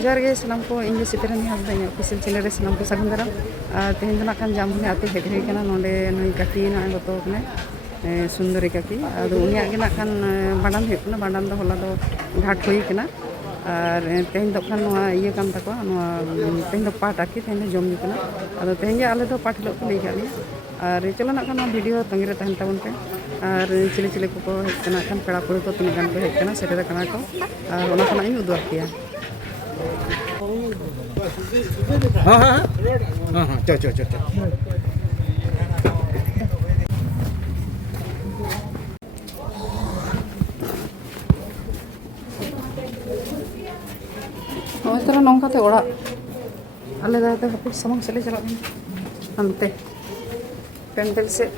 ᱡᱚᱦᱟᱨ ᱜᱮ ᱥᱟᱱᱟᱢ ᱠᱚ ᱤᱧ ᱜᱮ ᱥᱤᱛᱟᱨᱟᱱᱤ ᱦᱟᱸᱥᱫᱟ ᱤᱧᱟᱹᱜ ᱚᱯᱷᱤᱥᱤᱭᱟᱞ ᱪᱮᱱᱮᱞ ᱨᱮ ᱥᱟᱱᱟᱢ ᱠᱚ ᱥᱟᱹᱜᱩᱱ ᱫᱟᱨᱟᱢ ᱟᱨ ᱛᱮᱦᱮᱧ ᱫᱚ ᱱᱟᱜ ᱠᱷᱟᱱ ᱡᱟᱢᱵᱚᱱᱤ ᱟᱹᱛᱩ ᱦᱮᱡ ᱦᱩᱭ ᱠᱟᱱᱟ ᱱᱚᱰᱮ ᱱᱩᱭ ᱠᱟᱹᱠᱤ ᱱᱟᱜ ᱜᱚᱛᱚ ᱠᱟᱱᱟᱭ ᱥᱩᱱᱫᱚᱨᱤ ᱠᱟᱹᱠᱤ ᱟᱫᱚ ᱩᱱᱤᱭᱟᱜ ᱜᱮ ᱱᱟᱜ ᱠᱷᱟᱱ ᱵᱷᱟᱸᱰᱟᱱ ᱦᱩᱭᱩᱜ ᱠᱟᱱᱟ ᱵᱷᱟᱸᱰᱟᱱ ᱫᱚ ᱦᱚᱞᱟ ᱫᱚ ᱜᱷᱟᱴ ᱦᱩᱭ ᱠᱟᱱᱟ ᱟᱨ ᱛᱮᱦᱮᱧ ᱫᱚ ᱠᱷᱟᱱ ᱱᱚᱣᱟ ᱤᱭᱟᱹ ᱠᱟᱱ ᱛᱟᱠᱚᱣᱟ ᱱᱚᱣᱟ ᱛᱮᱦᱮᱧ ᱫᱚ ᱯᱟᱴ ᱟᱨᱠᱤ ᱛᱮᱦᱮᱧ ᱫᱚ ᱡᱚᱢ ᱧᱩ ᱠᱟᱱᱟ ᱟᱫᱚ ᱛᱮᱦᱮᱧ ᱜᱮ ᱟᱞᱮ ᱫᱚ ᱯᱟᱴ ᱦᱤᱞᱳᱜ ᱠᱚ ᱞᱟᱹᱭ ᱠᱟᱜ ᱞᱮᱭᱟ ᱟᱨ ᱪᱚᱞᱚ ᱱᱟᱜ ᱠᱷᱟᱱ ᱱᱚᱣᱟ ᱵᱷᱤᱰᱤᱭᱳ ᱛᱟᱺᱜᱤ ᱨᱮ ᱛᱟᱦᱮᱱ ᱛᱟᱵᱚᱱ ᱯᱮ ᱟᱨ ᱪᱤᱞᱤ ᱪᱤᱞᱤ ᱠᱚᱠᱚ ᱦᱮᱡ ᱠᱟᱱᱟ ᱠᱷᱟᱱ ᱯᱮᱲᱟ ᱯᱟᱹᱲᱦᱟᱹ ᱠᱚ ᱛᱤᱱᱟᱹᱜ ᱜᱟᱱ ᱠᱚ ᱦᱮᱡ ᱠᱟᱱᱟ ᱥᱮᱴᱮᱨ ᱠᱟᱱᱟ ᱠᱚ ᱟᱨ ᱚᱱᱟ ᱠᱷᱚᱱᱟᱜ ᱤᱧ ᱩᱫᱩᱜ ᱟᱯᱮᱭᱟ हाँ हाँ हाँ हाँ चल चल चल चल ᱱᱚᱜᱼᱚᱭ ᱛᱚᱨᱟ ᱱᱚᱝᱠᱟᱛᱮ ᱚᱲᱟᱜ ᱟᱞᱮ ᱫᱟᱫᱟ ᱦᱟᱹᱯᱤᱫ ᱥᱟᱢᱟᱝ ᱥᱮᱫ ᱞᱮ ᱪᱟᱞᱟᱜ ᱠᱟᱱᱟ ᱦᱟᱱᱛᱮ ᱯᱮᱱᱰᱮᱞ ᱥᱮᱫ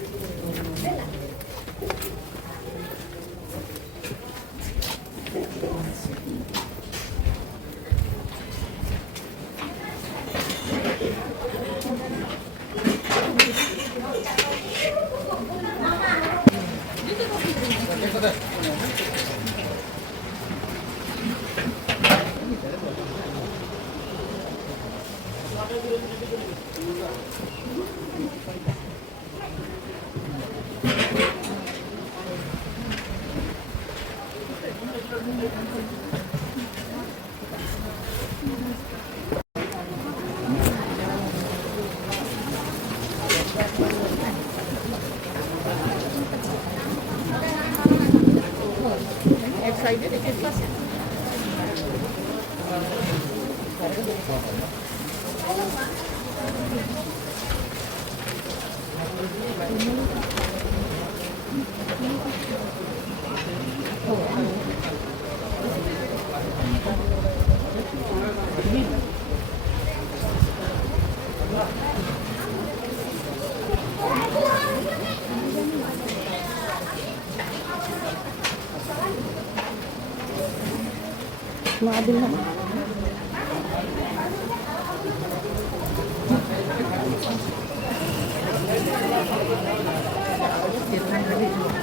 maafin lah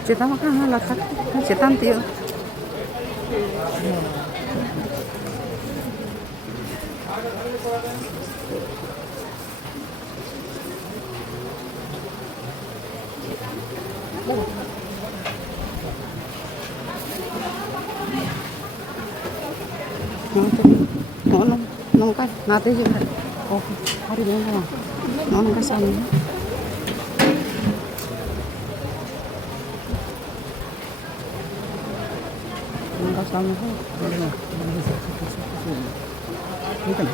cetan makan lah cetan tiyo nongka nanti juga oh hari ini nongka sana nongka sana bukan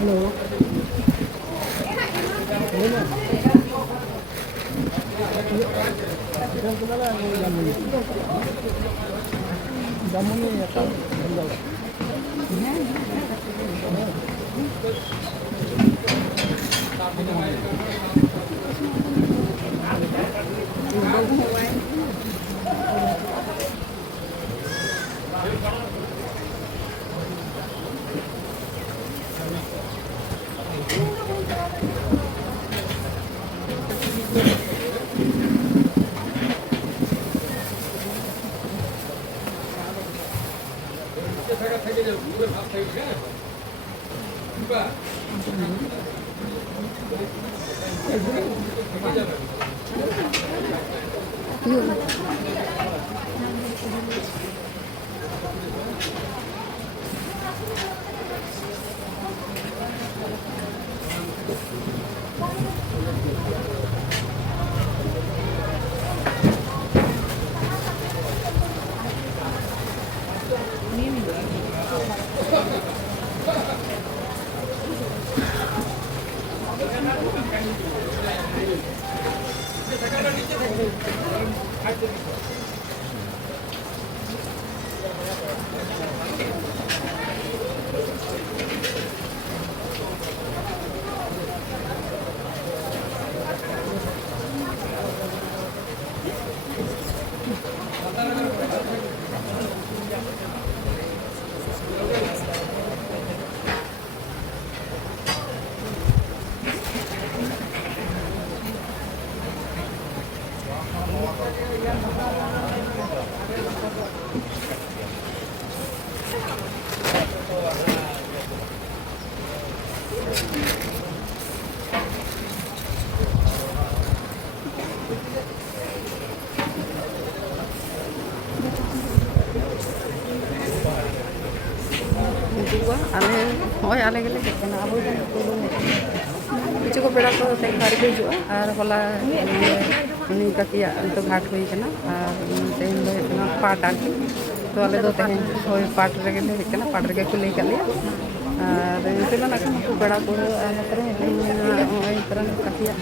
Halo. Jamuni ya kan. आले होय आले गेले केना अब किछु को पेड़ा को ते घर के हिजुआ और होला उनी ककिया तो घाट हुई केना और तेन दो इतना पाट आके तो आले दो तेन होय पाट रे गेले केना पाट रे के ले गले और इतना ना को पेड़ा को नतरे होय तरह ककिया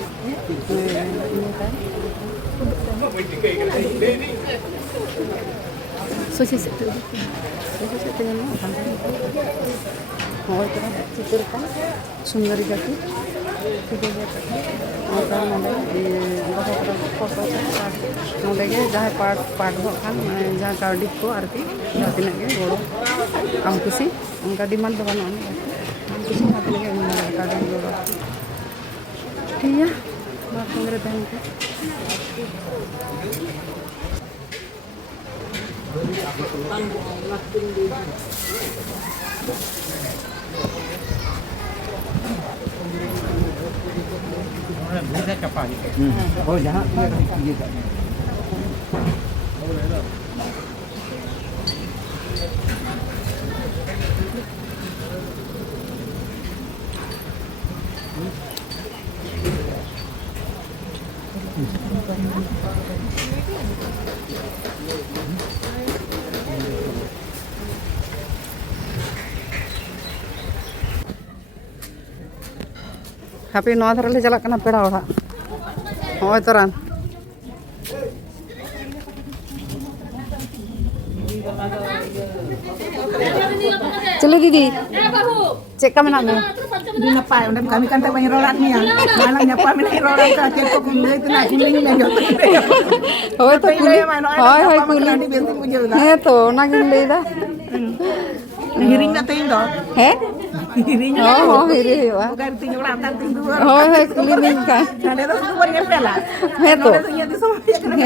सोची से होय तरह चित्र का सुंदरी जाती ठीक है और फोटो नोडे जहाँ पाठ खान जहाँ कावड़ी को आरती जहाँ तीन गोड़ो आम खुशी उनका डिमांड तो बना आम खुशी कावड़ी गोड़ो ठीक है बात मेरे बहन के और जहाँ ये हापी नवा धरे ले चला पेड़ा ओढ़ा होय तोरान चलो दीदी चेक का मेना में di napai undang kami kan tak banyak rolat ni malah nyapa menai rolat ka ke ko kumle tu na kumle ni yo होय तो hoy होय kuli di bensin mujhe da है तो ना गिन लेदा hiring na tin do है hiring हो हिरे हुआ bukan tin rolat tan tin du होय होय कुली नहीं का ada tu tu ban pela है तो di semua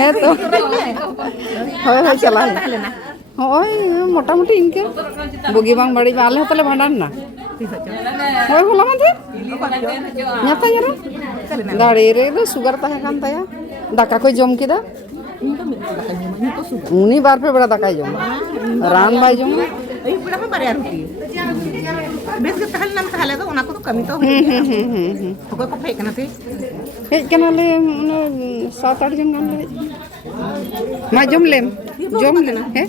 है तो होय होय चला होय मोटा मोटी इनके बोगी बांग बड़ी आले होतले भंडार ना होय होला माथे ᱧᱟᱛᱟ ᱧᱟᱨᱟ ᱫᱟᱲᱮ ᱨᱮ ᱫᱚ ᱥᱩᱜᱟᱨ ᱛᱟᱦᱮᱸ ᱠᱟᱱ ᱛᱟᱭᱟ ᱫᱟᱠᱟ ᱠᱚᱭ ᱡᱚᱢ ᱠᱮᱫᱟ ᱩᱱᱤ ᱵᱟᱨ ᱯᱮ ᱵᱮᱲᱟ ᱫᱟᱠᱟᱭ ᱡᱚᱢᱟ ᱨᱟᱱ ᱵᱟᱭ ᱡᱚᱢᱟ ay pula pa bare ruti bes ke tahal nam tahal do ona ko kami to ko ko phek na te हेज कनाले 7-8 जन गान ले मा जम लेम है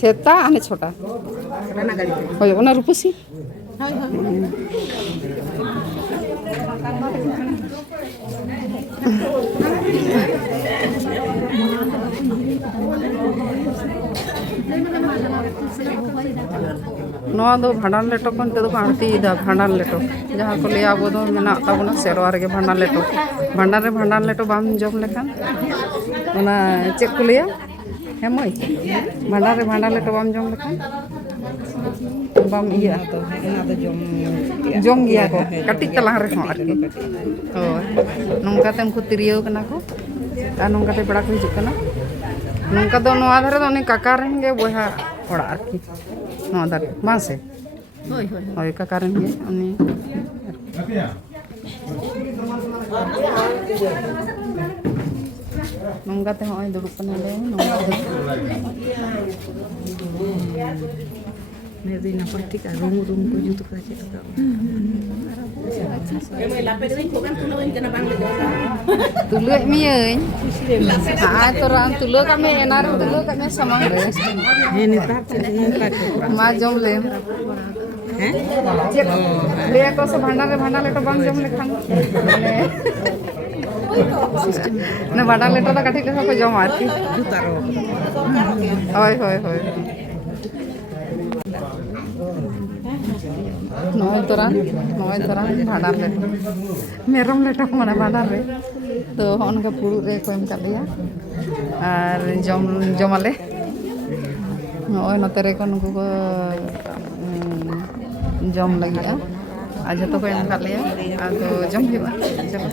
सेता आने छोटा rana gadi te होय ओना रूपसी hoy hoy नवा दो भांडान लेटो कन ते दो आरती दा भांडान लेटो जहां को ले आबो दो मेना ताबोना सेरवा रे भांडान लेटो भांडान लेटो बाम जम लेखान ओना चेक को लिया है मई भांडान लेटो बाम जम लेखान बाम इया तो एना दो जम गया को कटिक तलाह रे हो आरती होय नोंका तेम को तिरियो कना को आ नोंका ते बड़ा को हिजुक कना नोंका दो नवा धरे दो ने काका रेंगे बोहा ओड़ा आरती नवा धरे मासे hoy hoy होय काका रेंगे उनी नोंगा ते होय दुड़ुप कना ले नोंगा ne di na pasti ka room ko jutu ka che ka me la pe rin ko kan tu no kana bang le Tulu me euy ha toran Tulu ka me enar Tulu ka me samang re he ni ta che ni ka ma jom le हैं check लिया को से भांडा लेटो बांग जम लेखान ने भांडा लेटो दा काठी लेखा को जम आरती जुतारो होय होय होय नय तोरान भांडा लेटो मेरम लेटो माने भांडा रे तो उनका पुरु रे को एम कर लिया और जमाले नय नते रे को नुको को जम लगी आज तो को एम कर लिया तो जम हुआ चलो